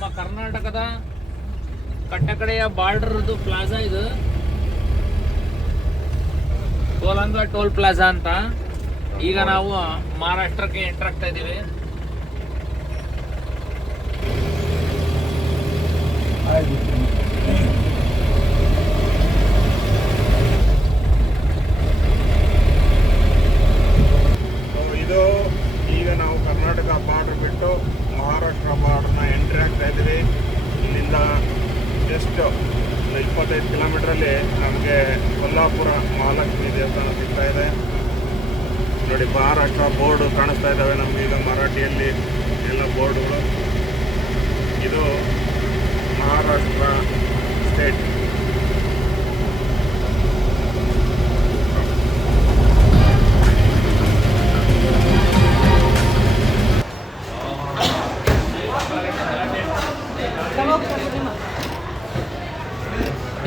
ನಮ್ಮ ಕರ್ನಾಟಕದ ಕಟ್ಟಕಡೆಯ ಬಾರ್ಡರ್ದು ಪ್ಲಾಜಾ ಇದು, ಕೋಲಂಗ ಟೋಲ್ ಪ್ಲಾಜಾ ಅಂತ. ಈಗ ನಾವು ಮಹಾರಾಷ್ಟ್ರಕ್ಕೆ ಎಂಟರ್ ಆಗ್ತಾ ಇದ್ದೀವಿ. ಇದು ಈಗ ನಾವು ಕರ್ನಾಟಕ ಬಾರ್ಡರ್ ಬಿಟ್ಟು ಮಹಾರಾಷ್ಟ್ರ ಬಾರ್ಡರ್ನ ಎಂಟ್ರಿ ಆಗ್ತಾ ಇದ್ದೀವಿ. ಇಲ್ಲಿಂದ ಜಸ್ಟ್ 25 ಕಿಲೋಮೀಟ್ರಲ್ಲಿ ನಮಗೆ ಕೊಲ್ಲಾಪುರ ಮಹಾಲಕ್ಷ್ಮಿ ದೇವಸ್ಥಾನ ಸಿಗ್ತಾ ಇದೆ. ನೋಡಿ, ಮಹಾರಾಷ್ಟ್ರ ಬೋರ್ಡು ಕಾಣಿಸ್ತಾ ಇದ್ದಾವೆ ನಮಗೆ ಈಗ ಮರಾಠಿಯಲ್ಲಿ ಎಲ್ಲ ಬೋರ್ಡುಗಳು. ಇದು ಮಹಾರಾಷ್ಟ್ರ ಸ್ಟೇಟ್.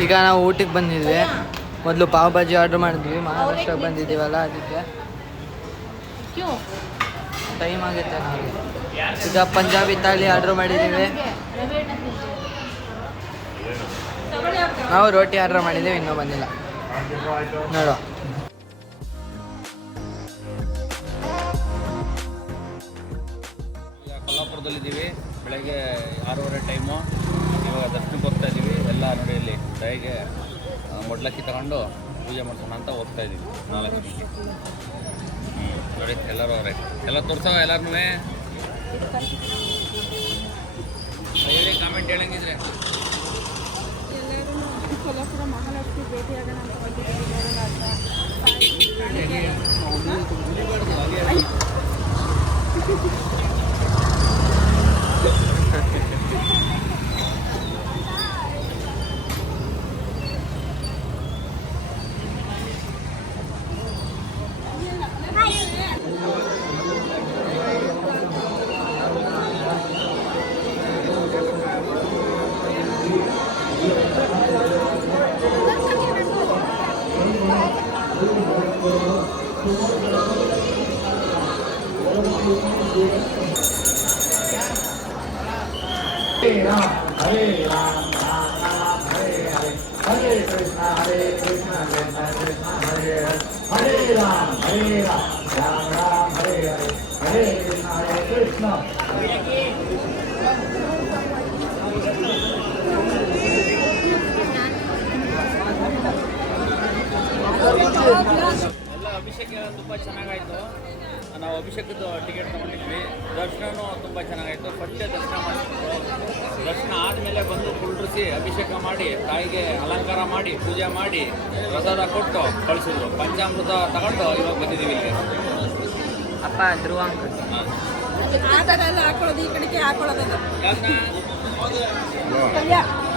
ಈಗ ನಾವು ಊಟಕ್ಕೆ ಬಂದಿದ್ವಿ. ಮೊದಲು ಪಾವ್ ಭಾಜಿ ಆರ್ಡ್ರ್ ಮಾಡಿದ್ವಿ, ಮಹಾರಾಷ್ಟ್ರಕ್ಕೆ ಬಂದಿದ್ದೀವಲ್ಲ ಅದಕ್ಕೆ ಟೈಮ್ ಆಗುತ್ತೆ. ನಾವು ಈಗ ಪಂಜಾಬಿ ಥಾಲಿ ಆರ್ಡ್ರ್ ಮಾಡಿದ್ದೀವಿ. ನಾವು ರೋಟಿ ಆರ್ಡ್ರ್ ಮಾಡಿದ್ದೀವಿ, ಇನ್ನೂ ಬಂದಿಲ್ಲ ನೋಡು. ಈಗ ಕೊಲ್ಲಾಪುರದಲ್ಲಿದ್ದೀವಿ. ಬೆಳಗ್ಗೆ 6:30 ಟೈಮು. ಇವಾಗ ದರ್ಶನಕ್ಕೆ ಹೋಗ್ತಾ ಇದ್ದೀವಿ. ಎಲ್ಲ ನೋಡಿ, ಇಲ್ಲಿ ದಯಗೆ ಮೊಡ್ಲಕ್ಕಿ ತಗೊಂಡು ಪೂಜೆ ಮಾಡ್ಸೋಣ ಅಂತ ಹೋಗ್ತಾ ಇದ್ದೀವಿ ಮಹಾಲಕ್ಷ್ಮಿಗೆ. ನೋಡಿ, ಎಲ್ಲರೂ ಅವರೇ ಎಲ್ಲ ತೋರ್ಸೋ. ಎಲ್ಲರೂ ಹೇಳಿ, ಕಾಮೆಂಟ್ ಹೇಳಂಗಿದ್ರೆ. ಕೊಲ್ಲಾಪುರ ಮಹಾಲಕ್ಷ್ಮಿ ಭೇಟಿಯಾಗೋಣ ಅಂತ ಬಂದಿದ್ದೀವಿ. Hare Ram, Hare Ram, Ram Ram, Hare Hare, Hare Krishna, Krishna Hare Hare, Hare Ram, Ram Ram, Hare Hare, Hare Krishna, ಎಲ್ಲ ಅಭಿಷೇಕ ತುಂಬ ಚೆನ್ನಾಗಾಯಿತು. ನಾವು ಅಭಿಷೇಕದ ಟಿಕೆಟ್ ತೊಗೊಂಡಿದ್ವಿ. ದರ್ಶನವೂ ತುಂಬ ಚೆನ್ನಾಗಾಯಿತು. ಫಸ್ಟೇ ದರ್ಶನ ಮಾಡಿಬಿಟ್ಟು ದರ್ಶನ ಆದಮೇಲೆ ಬಂದು ಕುಳ್ಳಿಸಿ ಅಭಿಷೇಕ ಮಾಡಿ ತಾಯಿಗೆ ಅಲಂಕಾರ ಮಾಡಿ ಪೂಜೆ ಮಾಡಿ ಪ್ರಸಾದ ಕೊಟ್ಟು ಕಳಿಸಿದ್ರು. ಪಂಚಾಮೃತ ತಗೊಂಡು ಇವಾಗ ಬಂದಿದ್ದೀವಿ ಇಲ್ಲಿ. ಅಪ್ಪ ಧ್ರುವ ಅಂಕಲ್ ಹಾಕೊಳ್ಳೋದು ಈ ಕಡೆಗೆ ಹಾಕೊಳ್ಳೋದು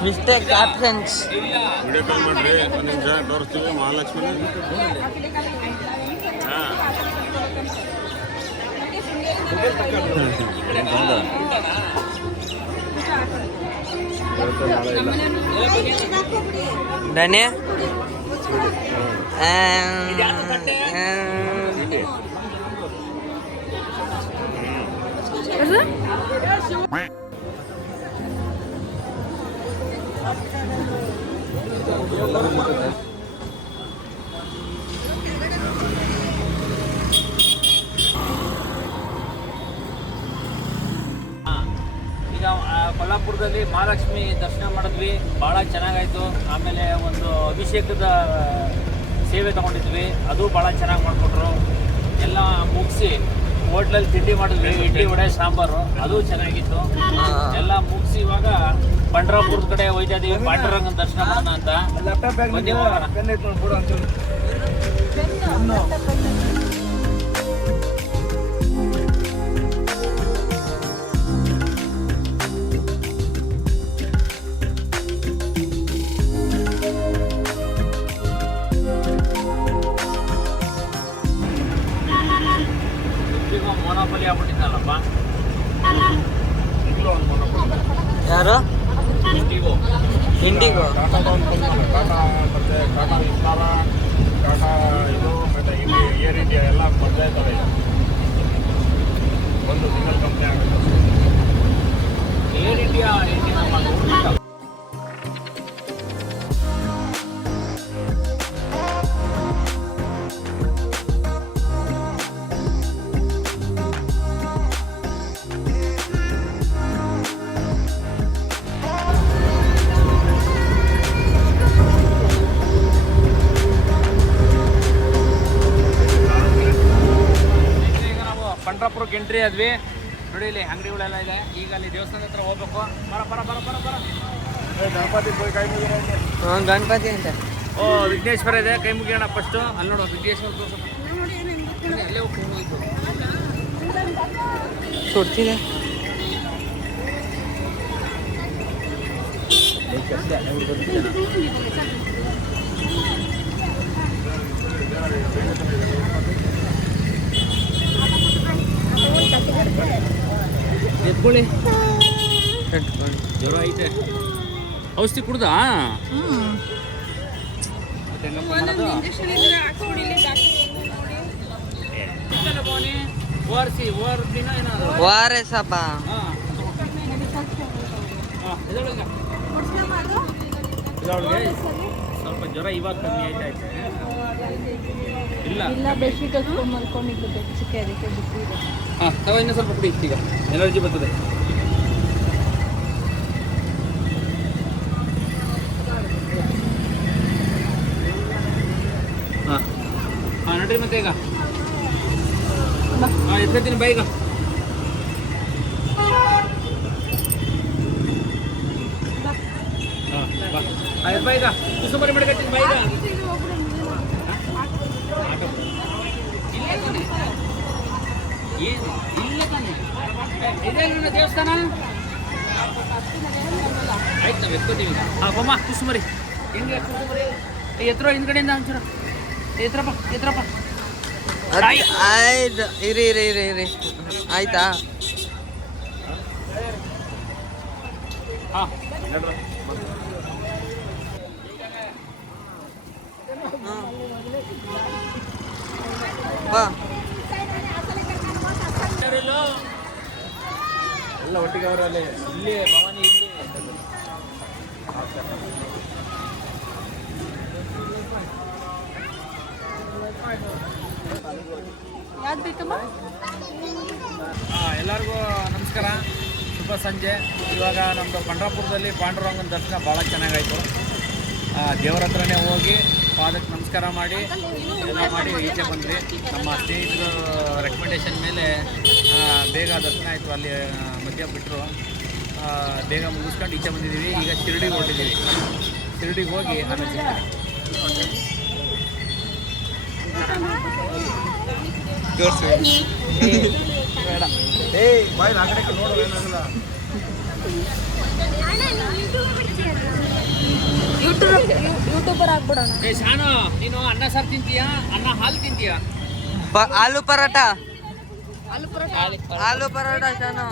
ಮಿಸ್ಟೇಕ್ ಆಪ್ಷನ್ಸ್. ವಿಡಿಯೋ ಕಾಲ್ ಮಾಡ್ರಿ, ಒಂದು ನಿಮಿಷ ತೋರಿಸ್ತೀವಿ ಮಹಾಲಕ್ಷ್ಮಿ. ಧನ್ಯ ಈಗ ಕೊಲ್ಲಾಪುರದಲ್ಲಿ ಮಹಾಲಕ್ಷ್ಮಿ ದರ್ಶನ ಮಾಡಿದ್ವಿ, ಭಾಳ ಚೆನ್ನಾಗಾಯಿತು. ಆಮೇಲೆ ಒಂದು ಅಭಿಷೇಕದ ಸೇವೆ ತೊಗೊಂಡಿದ್ವಿ, ಅದು ಭಾಳ ಚೆನ್ನಾಗಿ ಮಾಡಿಕೊಟ್ರು. ಎಲ್ಲ ಮುಗಿಸಿ ಹೋಟ್ಲಲ್ಲಿ ತಿಂಡಿ ಮಾಡಿದ್ವಿ, ಇಡ್ಲಿ ವಡೆ ಸಾಂಬಾರು, ಅದು ಚೆನ್ನಾಗಿತ್ತು. ಎಲ್ಲ ಮುಗಿಸಿ ಇವಾಗ ಪಂಡ್ರಾಪುರದ ಕಡೆ ಹೋಯ್ತಾ ಇದೀವಿ. ಪಾಂಡುರಂಗನ ದರ್ಶನ ಮಾಡೋಣ ಅಂತ ಬನ್ನಿ ಹೋಗೋಣ. ಮೊನೋಪಲಿ ಆಗ್ಬಿಟ್ಟಿದ್ದಲ್ಲಪ್ಪ. ಯಾರು? ಇಂಡಿಗೋ ಟಾಟಾ ವಿಸ್ತಾರ, ಟಾಟಾ ಇದು ಮತ್ತು ಏರ್ ಇಂಡಿಯಾ ಎಲ್ಲ ಬರ್ತಾ ಇದ್ದಾವೆ. ಒಂದು ಸಿಂಗಲ್ ಕಂಪ್ನಿ ಆಗುತ್ತೆ. ಏರ್ ಇಂಡಿಯಾ ಎಂಟ್ರಿ ಆದ್ವಿ. ನೋಡಿ ಇಲ್ಲಿ ಅಂಗಡಿಗಳೆಲ್ಲ ಇದೆ. ಈಗ ಅಲ್ಲಿ ದೇವಸ್ಥಾನದ ಹತ್ರ ಹೋಗ್ಬೇಕು. ಬರ ಬರ ಬರ ಬರ ಬರ. ಗಣಪತಿ ಹೋಗಿ ಕೈ ಮುಗಿಯೋಣ. ಗಣಪತಿ ಅಂತ. ಓ ವಿಘ್ನೇಶ್ವರ ಇದೆ, ಕೈ ಮುಗಿಯೋಣ ಫಸ್ಟು. ಅಲ್ಲಿ ನೋಡು ವಿಘ್ನೇಶ್ವರ ಅಲ್ಲೇ ಹೋಗ್ತು. ಸುಡ್ತಿದೆ. ಎತ್ಕೊಳ್ಳಿ. ಜ್ವರ ಐತೆ. ಔಷಧಿ ಕುಡ್ದಾ? ಇಂಜೆಕ್ಷನ್ ಇದ್ರೆ ಹಾಕ್ಸ್ಬಿಡಿ ಇಲ್ಲಿ ಡಾಕ್ಟರ್ ಓರ್ ದಿನ ಏನಾದ್ರು ವಾರಸಪ್ಪ. ಸ್ವಲ್ಪ ಜ್ವರ ಇವಾಗ ಕಮ್ಮಿ ಆಯ್ತಾಯ್ತು. ಇಲ್ಲ ಇಲ್ಲ ಬೆಡ್ಶೀಟ್ ಹಚ್ಕೊಂಡು ಮಲ್ಕೊಂಡಿದ್ದು ಬೆಚ್ಚಕ್ಕೆ ಅದಕ್ಕೆ ಬಿಟ್ಟಿದೆ. ಹಾಂ ತಗೋ, ಇನ್ನೂ ಸ್ವಲ್ಪ ಕುಡಿ. ಈಗ ಎನರ್ಜಿ ಬರ್ತದೆ. ಹಾಂ ಹಾಂ ನಡ್ರಿ ಮತ್ತೆ ಈಗ. ಹಾಂ ಎತ್ಕೊತೀನಿ ಬಾ ಈಗ. ಹಾಂ ಬಾ. ಆಯ್ತು ಬಾ ಈಗ. ಸುಮಾರು ಮಾಡ್ಕೊತೀನಿ ಬಾ ಈಗ. ಏನು ಇಲ್ಲ ತಾನೆ ಇದೇ ನನ್ನ ದೇವಸ್ಥಾನ. ಆಯ್ತು ನಾವು ಎತ್ಕೋತೀವಿ. ಹಾಂ ಬಮ್ಮ ಕುಸುಮರಿ ಹೆಂಗೆ ಕುಸುಮರಿ ಎತ್ತರ ಹಿಂದ್ಗಡೆಯಿಂದ ಒಂಚೂರು ಎತ್ರಪ್ಪ. ಆಯ್ತು ಇರಿ ಆಯ್ತಾ? ಹಾಂ ಬಾ. ಎಲ್ಲ ಒಟ್ಟಿಗೆ ಅವರಲ್ಲಿ ಇಲ್ಲಿ ಭವಾನಿ ಇಲ್ಲಿ. ಯಾವ್ದು ಬೇಕಮ್ಮ? ಎಲ್ಲರಿಗೂ ನಮಸ್ಕಾರ, ಶುಭ ಸಂಜೆ. ಇವಾಗ ನಮ್ಮದು ಪಂಡ್ರಾಪುರದಲ್ಲಿ ಪಾಂಡುರಂಗನ ದರ್ಶನ ಭಾಳ ಚೆನ್ನಾಗಾಯಿತು. ದೇವರ ಹತ್ರನೇ ಹೋಗಿ ಪಾದಕ್ಕೆ ನಮಸ್ಕಾರ ಮಾಡಿ ಎಲ್ಲ ಮಾಡಿ ಈಚೆ ಬಂದ್ವಿ. ನಮ್ಮ ಸ್ನೇಹಿತರು ರೆಕಮೆಂಡೇಶನ್ ಮೇಲೆ ಬೇಗ ದರ್ಶನ ಆಯಿತು. ಅಲ್ಲಿ ಮಧ್ಯ ಬಿಟ್ಟರು, ಬೇಗ ಮುಗಿಸ್ಕೊಂಡು ಈಚೆ ಬಂದಿದ್ದೀವಿ. ಈಗ ಶಿರಡಿಗೆ ಹೊರಟಿದ್ದೀವಿ. ಶಿರಡಿಗೆ ಹೋಗಿ ಆಮೇಲೆ ಬೇಡ ಬಾಯ್ ಆ ಕಡೆ ನೋಡೋದು ಏನಾಗಲ್ಲ. ಯೂಟ್ಯೂಬರ್ ಆಗ್ಬಿಡೋಣ. ಶಾನು, ನೀನು ಅನ್ನ ಸಾರು ತಿಂತೀಯಾ, ಅನ್ನ ಹಾಲು ತಿಂತೀಯಾ? ಆಲೂ ಪರೋಟ. ಆಲೂ ಪರೋಟ. ಆಲೂ ಪರೋಟ ಶಾನು.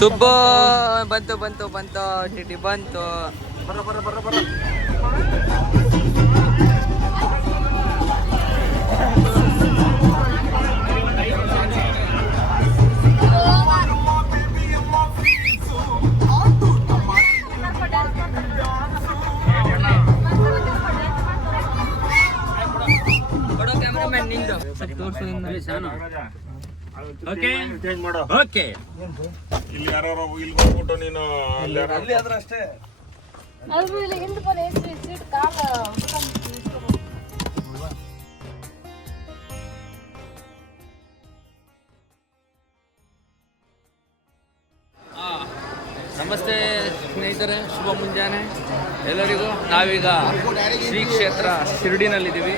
ಸುಬ್ಬು ಬಂತು ಟಿಟಿ ಬಂತು. ಬರ ಓಕೆ ಚೇಂಜ್ ಮಾಡೋ. ಓಕೆ. ಇಲ್ಲಿ ಯಾರು ಇಲ್ಲಿ ಬಂದ್ಬಿಟ್ಟು ನೀನು ಅಲ್ಲಿ ಆದ್ರೆ ಅಷ್ಟೇ. ಅದು ಇಲ್ಲಿ ಹಿಂದೆ ಬಂದು ಸೀಟ್ ಕಾಲ ನಮಸ್ತೆ ಸ್ನೇಹಿತರೆ, ಶುಭ ಮುಂಜಾನೆ ಎಲ್ಲರಿಗೂ. ನಾವೀಗ ಶ್ರೀ ಕ್ಷೇತ್ರ ಶಿರಡಿನಲ್ಲಿದ್ದೀವಿ.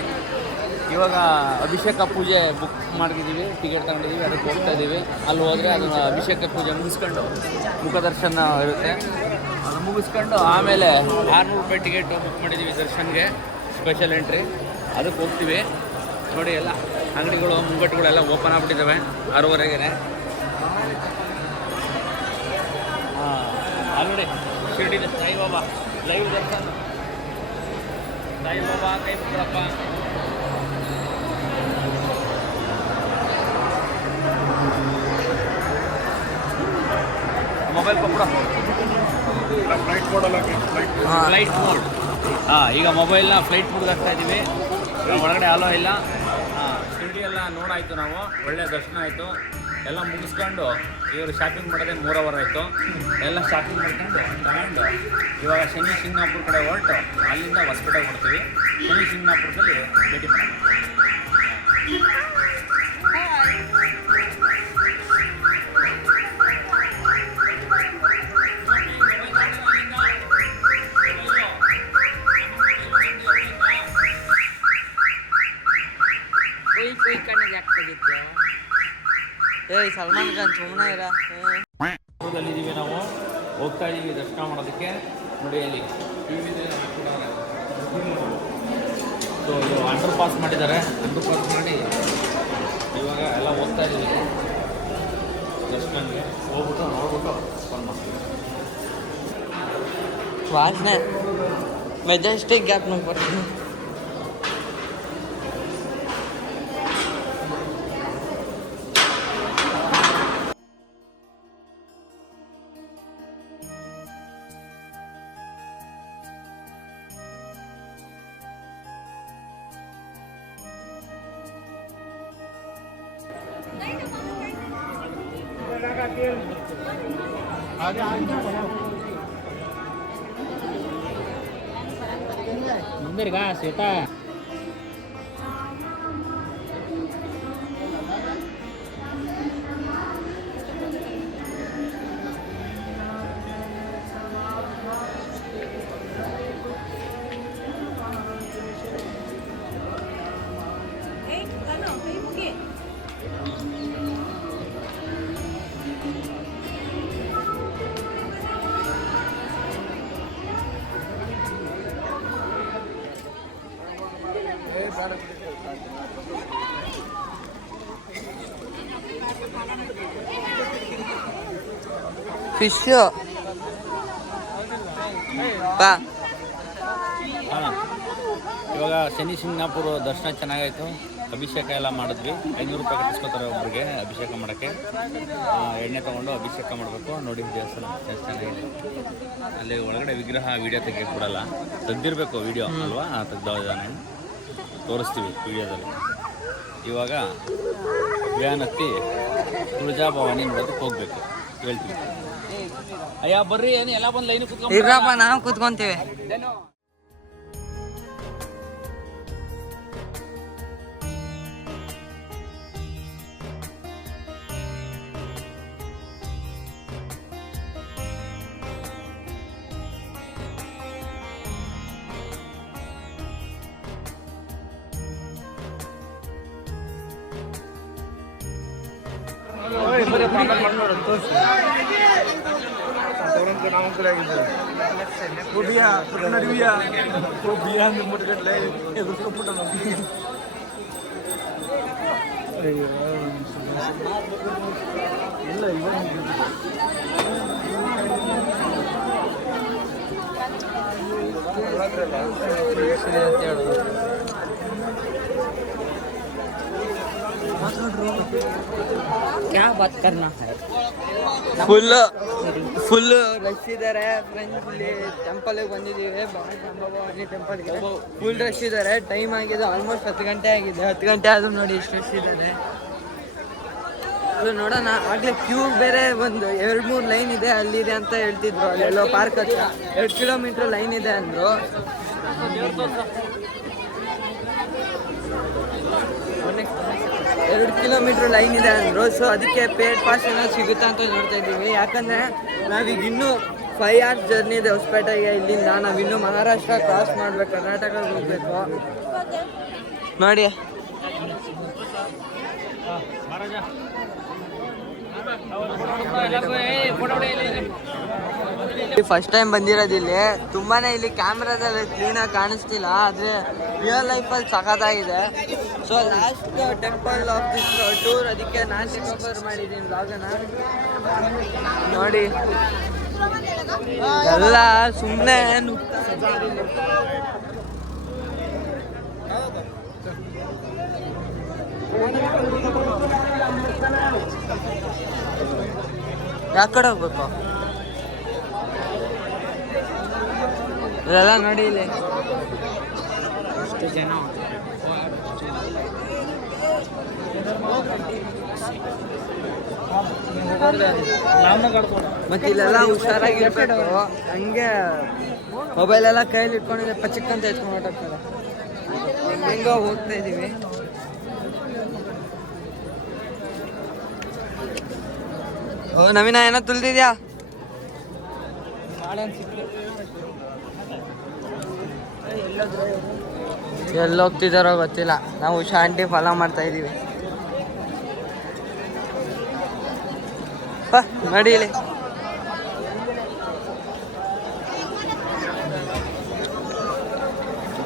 ಇವಾಗ ಅಭಿಷೇಕ ಪೂಜೆ ಬುಕ್ ಮಾಡಿದ್ದೀವಿ, ಟಿಕೆಟ್ ತಗೊಂಡಿದ್ದೀವಿ, ಅದಕ್ಕೆ ಹೋಗ್ತಾ ಇದ್ದೀವಿ. ಅಲ್ಲಿ ಹೋದರೆ ಅದನ್ನು ಅಭಿಷೇಕ ಪೂಜೆ ಮುಗಿಸ್ಕೊಂಡು ಮುಖದರ್ಶನ ಇರುತ್ತೆ, ಅದು ಮುಗಿಸ್ಕೊಂಡು ಆಮೇಲೆ 600 ರೂಪಾಯಿ ಟಿಕೆಟ್ ಬುಕ್ ಮಾಡಿದ್ದೀವಿ ದರ್ಶನ್ಗೆ, ಸ್ಪೆಷಲ್ ಎಂಟ್ರಿ. ಅದಕ್ಕೆ ಹೋಗ್ತೀವಿ. ನೋಡಿ ಎಲ್ಲ ಅಂಗಡಿಗಳು ಮುಂಗಟ್ಟುಗಳೆಲ್ಲ ಓಪನ್ ಆಗಿಬಿಟ್ಟಿದ್ದಾವೆ 6:30ಗೆ. ಅಲ್ಲಿ ನೋಡಿ ಶಿರಡಿ ಸಾಯಿಬಾಬಾ ಲೈವ್ ದರ್ಶನ. ಸಾಯಿಬಾಬಾ ಕೈ ಮುಗ್ರಪ್ಪ. ಮೊಬೈಲ್ ಕೊಡ. ಫ್ಲೈಟ್ ಮಾಡಲ್ಲ, ಫ್ಲೈಟ್ ಮೋಡ್. ಈಗ ಮೊಬೈಲ್ನ ಫ್ಲೈಟ್ ಮೋಡ್ಗೆ ಹಾಕ್ತಾ ಇದ್ದೀವಿ. ಒಳಗಡೆ ಅಲೋ ಇಲ್ಲ. ಶಿರಡಿ ಎಲ್ಲ ನೋಡಾಯಿತು ನಾವು, ಒಳ್ಳೆಯ ದರ್ಶನ ಆಯಿತು. ಎಲ್ಲ ಮುಗಿಸ್ಕೊಂಡು ಇವರು ಶಾಪಿಂಗ್ ಮಾಡೋದೇ 3 ಅವರ್ ಆಯಿತು. ಎಲ್ಲ ಶಾಪಿಂಗ್ ಮಾಡ್ಕೊಂಡು ತಗೊಂಡು ಇವಾಗ ಶನಿ ಶಿಂಗ್ನಾಪುರ ಕಡೆ ಹೊರಟು ಅಲ್ಲಿಂದ ಹೊಸಪೇಟೆಗೆ ಹೊಡ್ತೀವಿ. ಶನಿ ಶಿಂಗ್ನಾಪುರದಲ್ಲಿ ಭೇಟಿ ಮಾಡೋಣ. ಏಯ್ ಸಲ್ಮಾನ್ ಖಾನ್ ಸುಮ್ಮನೆ ಇರ. ಇದ್ದೀವಿ ನಾವು, ಹೋಗ್ತಾ ಇದ್ದೀವಿ ದರ್ಶನ ಮಾಡೋದಕ್ಕೆ. ನೋಡಿ ಅಲ್ಲಿ ಸೊ ಇದು ಅಂಡರ್ ಪಾಸ್ ಮಾಡಿದ್ದಾರೆ. ಅಂಡರ್ ಪಾಸ್ ಮಾಡಿ ಇವಾಗ ಎಲ್ಲ ಹೋಗ್ತಾ ಇದ್ದೀವಿ ದರ್ಶನಕ್ಕೆ. ಹೋಗ್ಬಿಟ್ಟು ನೋಡ್ಬಿಟ್ಟು ಫೋನ್ ಮಾಡ್ತೀವಿ. ವಾಸನೆ ಮೆಜೆಸ್ಟಿಕ್ ಗ್ಯಾಪ್ನಾಗ ಬರ್ತೀನಿ. ಮುಂದಿರ್ಗ ಸೀತಾ ಫಿಶ್ ಬಾ. ಇವಾಗ ಶನಿ ಶಿಂಗ್ನಾಪುರ ದರ್ಶನ ಚೆನ್ನಾಗಾಯಿತು. ಅಭಿಷೇಕ ಎಲ್ಲ ಮಾಡಿದ್ವಿ. 500 ರೂಪಾಯಿ ಕಟ್ಟಿಸ್ಕೊತಾರೆ ಒಬ್ರಿಗೆ ಅಭಿಷೇಕ ಮಾಡೋಕ್ಕೆ. ಎಣ್ಣೆ ತೊಗೊಂಡು ಅಭಿಷೇಕ ಮಾಡಬೇಕು. ನೋಡಿ ದೇವಸ್ಥಾನ ಎಷ್ಟು ಚೆನ್ನಾಗಿದೆ. ಅಲ್ಲಿ ಒಳಗಡೆ ವಿಗ್ರಹ ವೀಡಿಯೋ ತೆಗಿಯಕ್ಕೆ ಕೊಡಲ್ಲ, ತೆಗ್ದಿರಬೇಕು ವೀಡಿಯೋ ಅಲ್ವಾ? ತೆಗ್ದೋದಾನೆ ತೋರಿಸ್ತೀವಿ ವೀಡಿಯೋದಲ್ಲಿ. ಇವಾಗ ವ್ಯಾನ್ ಹತ್ತಿ ತುಳಜಾ ಭವಾನಿ ನೋಡೋದಕ್ಕೆ ಹೋಗ್ಬೇಕು ಹೇಳ್ತೀವಿ. ಅಯ್ಯ ಬರ್ರಿ, ಏನು ಎಲ್ಲ ಬಂದು ಲೈನ್ ಕುತ್ಕೊಂಡು ಇರಪ್ಪ, ನಾವು ಕೂತ್ಕೊಂತೀವಿ. क्या बात करना है. ಫುಲ್ ರಶ್ ಇದ್ದಾರೆ ಫ್ರೆಂಡ್ಸ್. ಇಲ್ಲಿ ಟೆಂಪಲ್ಗೆ ಬಂದಿದ್ದೀವಿ, ಭವಾನಿ ಟೆಂಪಲ್ಗೆ. ಫುಲ್ ರಶ್ ಇದ್ದಾರೆ. ಟೈಮ್ ಆಗಿದೆ ಆಲ್ಮೋಸ್ಟ್ 10 ಗಂಟೆ ಆಗಿದೆ. 10 ಗಂಟೆ ಆದ್ರೂ ನೋಡಿ ಎಷ್ಟು ರಶ್ ಇದ್ದಾರೆ. ಅದು ನೋಡೋಣ. ಆಗಲೇ ಕ್ಯೂ ಬೇರೆ ಒಂದು 2-3 ಲೈನ್ ಇದೆ, ಅಲ್ಲಿದೆ ಅಂತ ಹೇಳ್ತಿದ್ರು. ಅಲ್ಲೆಲ್ಲೋ ಪಾರ್ಕ್ ಹತ್ರ 2 ಕಿಲೋಮೀಟ್ರ್ ಲೈನ್ ಇದೆ ಅಂದರು. 2 ಕಿಲೋಮೀಟ್ರ್ ಲೈನ್ ಇದೆ ಅಂದರು. ಸೊ ಅದಕ್ಕೆ ಪೇಡ್ ಪಾಸ್ ಏನೋ ಸಿಗುತ್ತಾ ಅಂತ ನೋಡ್ತಾ ಇದ್ದೀವಿ. ಯಾಕಂದರೆ ನಾವೀಗ ಇನ್ನೂ 5 hours ಜರ್ನಿ ಇದೆ ಹೊಸಪೇಟೆಗೆ. ಇಲ್ಲಿಂದ ನಾವಿನ್ನೂ ಮಹಾರಾಷ್ಟ್ರ ಕ್ರಾಸ್ ಮಾಡಬೇಕು, ಕರ್ನಾಟಕಕ್ಕೆ ಹೋಗಬೇಕು. ನೋಡಿ ಫಸ್ಟ್ ಟೈಮ್ ಬಂದಿರೋದಿಲ್ಲಿ. ತುಂಬಾ ಇಲ್ಲಿ ಕ್ಯಾಮ್ರಾದಲ್ಲಿ ಕ್ಲೀನಾಗಿ ಕಾಣಿಸ್ತಿಲ್ಲ, ಆದರೆ ರಿಯಲ್ ಲೈಫಲ್ಲಿ ಸಖತ್ತಾಗಿದೆ. So last temple of this tour, ಅದಕ್ಕೆ ನಾನು ಟೇಕ್ ಮಾಡಿದ್ದೀನಿ ಬ್ಲಾಗನ್ನು. ನೋಡಿ ಎಲ್ಲ ಸುಮ್ಮನೆ ಯಾವ ಕಡೆ ಹೋಗ್ಬೇಕು ಇದೆಲ್ಲ ನೋಡಿ. ಇಲ್ಲಿ ಎಷ್ಟು ಜನ. ಮತ್ತೆ ಇಲ್ಲೆಲ್ಲ ಹುಷಾರಾಗಿರ್ಬೇಕು. ಹಂಗೆ ಮೊಬೈಲ್ ಎಲ್ಲ ಕೈಯಲ್ಲಿ ಇಟ್ಕೊಂಡಿದ್ರೆ ಪಚಿಕ್ಕಂತ ಎತ್ಕೊಂಡು ಹೊರಟಾಗ್ತಾರೆ. ಹೆಂಗೋ ಹೋಗ್ತಾ ಇದೀವಿ. ಓ ನವೀನ ಏನೋ ತುಳ್ದಿದ್ಯಾ? ಎಲ್ಲಿ ಹೋಗ್ತಿದಾರೋ ಗೊತ್ತಿಲ್ಲ. ನಾವು ಉಷಾ ಆಂಟಿ ಫಾಲೋ ಮಾಡ್ತಾ ಇದೀವಿ. ನೋಡಿ ಇಲ್ಲಿ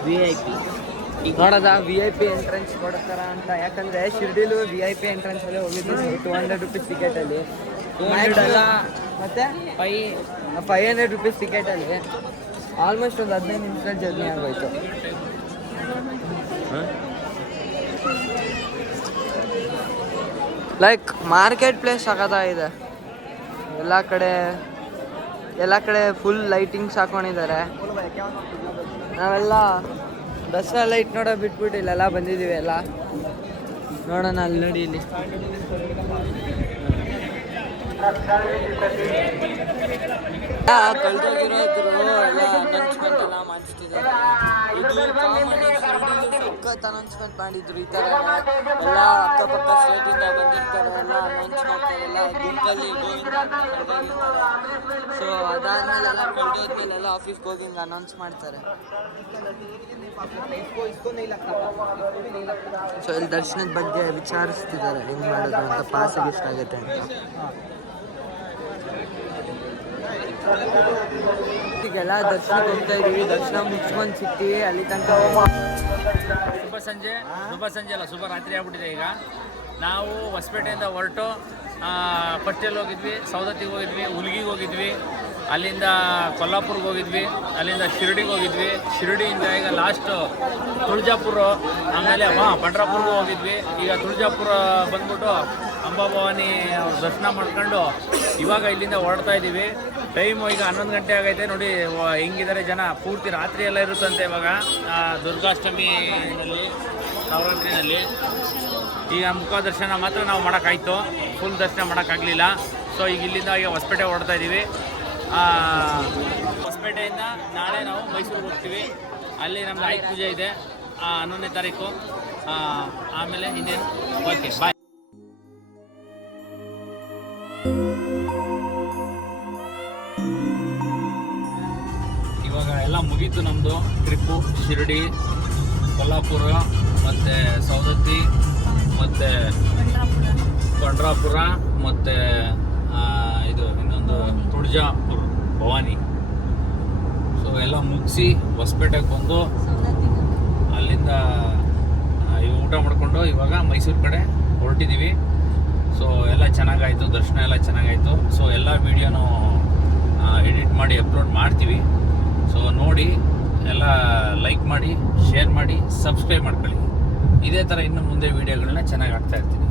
VIP ನೋಡೋದ VIP ಎಂಟ್ರೆನ್ಸ್ ಕೊಡ್ತಾರ ಅಂತ. ಯಾಕಂದ್ರೆ ಶಿರ್ಡಿಲು VIP ಎಂಟ್ರೆನ್ಸ್ ಅಲ್ಲಿ ಹೋಗಿದ್ವಿ 200 ರುಪೀಸ್ ಟಿಕೆಟ್ ಅಲ್ಲಿ. 200 ಅಲ್ಲ ಮತ್ತೆ 500 ರುಪೀಸ್ ಟಿಕೆಟ್ ಅಲ್ಲಿ ಆಲ್ಮೋಸ್ಟ್ ಒಂದು 15 ನಿಮಿಷ ಜರ್ನಿ ಆಗೋಯ್ತು. ಲೈಕ್ ಮಾರ್ಕೆಟ್ ಪ್ಲೇಸ್ ಇದೆ. ಎಲ್ಲ ಕಡೆ ಫುಲ್ ಲೈಟಿಂಗ್ಸ್ ಹಾಕೊಂಡಿದ್ದಾರೆ. ನಾವೆಲ್ಲ ದಸರಾ ಲೈಟ್ ನೋಡೋ ಬಿಟ್ಬಿಟ್ಟು ಇಲ್ಲೆಲ್ಲ ಬಂದಿದ್ದೀವಿ. ಎಲ್ಲ ನೋಡೋಣ ಅಲ್ಲಿ ನೋಡಿ ಇಲ್ಲಿ ಕಳೆದೋಗಿರೋದ್ರು ಎಲ್ಲ ಅನೌನ್ಸ್ಮೆಂಟ್ ಎಲ್ಲ ಮಾಡಿಸ್ತಿದ್ದಾರೆ. ಇದು ಸಖತ್ ಅನೌನ್ಸ್ಮೆಂಟ್ ಮಾಡಿದ್ರು. ಈ ಥರ ಎಲ್ಲ ಅಕ್ಕಪಕ್ಕ ಸ್ಟೇಟಿಂದ ಬಂದಿರ್ತಾರೆ, ಎಲ್ಲ ಅನೌನ್ಸ್ ಮಾಡ್ತಾರೆ. ಎಲ್ಲ ಗುಂಪಲ್ಲಿ ಸೊ ಅದಾದ್ಮೇಲೆ ಎಲ್ಲ ಕಳೆದೋದ್ಮೇಲೆ ಎಲ್ಲ ಆಫೀಸ್ಗೆ ಹೋಗಿ ಹಿಂಗೆ ಅನೌನ್ಸ್ ಮಾಡ್ತಾರೆ. ಸೊ ಇಲ್ಲಿ ದರ್ಶನದ ಬಗ್ಗೆ ವಿಚಾರಿಸ್ತಿದ್ದಾರೆ ಹೆಂಗೆ ಮಾಡೋದು ಅಂತ, ಪಾಸಿಗೆ ಎಷ್ಟಾಗುತ್ತೆ ಅಂತ. ಈಗೆಲ್ಲ ದರ್ಶನಕ್ಕೆ ಹೋಗ್ತಾ ಇದೀವಿ. ದರ್ಶನ ಮುಗಿಸ್ಕೊಂಡು ಸಿಗ್ತೀವಿ. ಅಲ್ಲಿ ತನಕ ಶುಭ ಸಂಜೆ ಅಲ್ಲ, ಶುಭ ರಾತ್ರಿ ಆಗ್ಬಿಟ್ಟಿದೆ. ಈಗ ನಾವು ಹೊಸಪೇಟೆಯಿಂದ ಹೊರಟು ಫಸ್ಟಲ್ಲಿ ಹೋಗಿದ್ವಿ, ಸೌದತ್ತಿಗೆ ಹೋಗಿದ್ವಿ, ಹುಲ್ಗಿಗೆ ಹೋಗಿದ್ವಿ, ಅಲ್ಲಿಂದ ಕೊಲ್ಲಾಪುರ್ಗೆ ಹೋಗಿದ್ವಿ, ಅಲ್ಲಿಂದ ಶಿರ್ಡಿಗೆ ಹೋಗಿದ್ವಿ, ಶಿರ್ಡಿಯಿಂದ ಈಗ ಲಾಸ್ಟ್ ತುಳಜಾಪುರ, ಆಮೇಲೆ ಪಂಡ್ರಾಪುರ್ಗೂ ಹೋಗಿದ್ವಿ. ಈಗ ತುಳಜಾಪುರ ಬಂದ್ಬಿಟ್ಟು ಅಂಬಾಭವಾನಿ ದರ್ಶನ ಮಾಡ್ಕೊಂಡು ಇವಾಗ ಇಲ್ಲಿಂದ ಹೊರಡ್ತಾ ಇದ್ದೀವಿ. ಟೈಮು ಈಗ 11 ಗಂಟೆ ಆಗೈತೆ. ನೋಡಿ ಹೆಂಗಿದ್ದಾರೆ ಜನ. ಪೂರ್ತಿ ರಾತ್ರಿ ಎಲ್ಲ ಇರುತ್ತಂತೆ ಇವಾಗ ದುರ್ಗಾಷ್ಟಮಿನಲ್ಲಿ, ನವರಾತ್ರಿನಲ್ಲಿ. ಈಗ ಮುಖ ದರ್ಶನ ಮಾತ್ರ ನಾವು ಮಾಡೋಕ್ಕಾಯ್ತು, ಫುಲ್ ದರ್ಶನ ಮಾಡೋಕ್ಕಾಗಲಿಲ್ಲ. ಸೊ ಈಗ ಇಲ್ಲಿಂದ ಈಗ ಹೊಸಪೇಟೆ ಹೊರಡ್ತಾ ಇದ್ದೀವಿ. ಹೊಸಪೇಟೆಯಿಂದ ನಾಳೆ ನಾವು ಮೈಸೂರಿಗೆ ಹೋಗ್ತೀವಿ. ಅಲ್ಲಿ ನಮ್ಮದು ಆಯುಧ ಪೂಜೆ ಇದೆ 11ನೇ ತಾರೀಕು. ಆಮೇಲೆ ಇನ್ನೇನು ಓಕೆ ಬಾಯ್. ಇವಾಗ ಎಲ್ಲ ಮುಗೀತು ನಮ್ಮದು ಟ್ರಿಪ್ಪು. ಶಿರ್ಡಿ, ಕೊಲ್ಲಾಪುರ, ಮತ್ತು ಸೌದತ್ತಿ, ಮತ್ತು ಪಂಡ್ರಾಪುರ, ಮತ್ತು ಇದು ಇನ್ನೊಂದು ತುಳಜಾಪುರ ಭವಾನಿ. ಸೊ ಎಲ್ಲ ಮುಗಿಸಿ ಹೊಸಪೇಟೆಗೆ ಬಂದು ಅಲ್ಲಿಂದ ಊಟ ಮಾಡಿಕೊಂಡು ಇವಾಗ ಮೈಸೂರು ಕಡೆ ಹೊರಟಿದ್ದೀವಿ. ಸೊ ಎಲ್ಲ ಚೆನ್ನಾಗಾಯಿತು, ದರ್ಶನ ಎಲ್ಲ ಚೆನ್ನಾಗಾಯಿತು. ಸೊ ಎಲ್ಲ ವೀಡಿಯೋನು ಎಡಿಟ್ ಮಾಡಿ ಅಪ್ಲೋಡ್ ಮಾಡ್ತೀವಿ. ಸೊ ನೋಡಿ, ಎಲ್ಲ ಲೈಕ್ ಮಾಡಿ, ಶೇರ್ ಮಾಡಿ, ಸಬ್ಸ್ಕ್ರೈಬ್ ಮಾಡ್ಕೊಳ್ಳಿ. ಇದೇ ಥರ ಇನ್ನು ಮುಂದೆ ವೀಡಿಯೋಗಳನ್ನ ಚೆನ್ನಾಗಿ ಹಾಕ್ತಾ ಇರ್ತೀನಿ.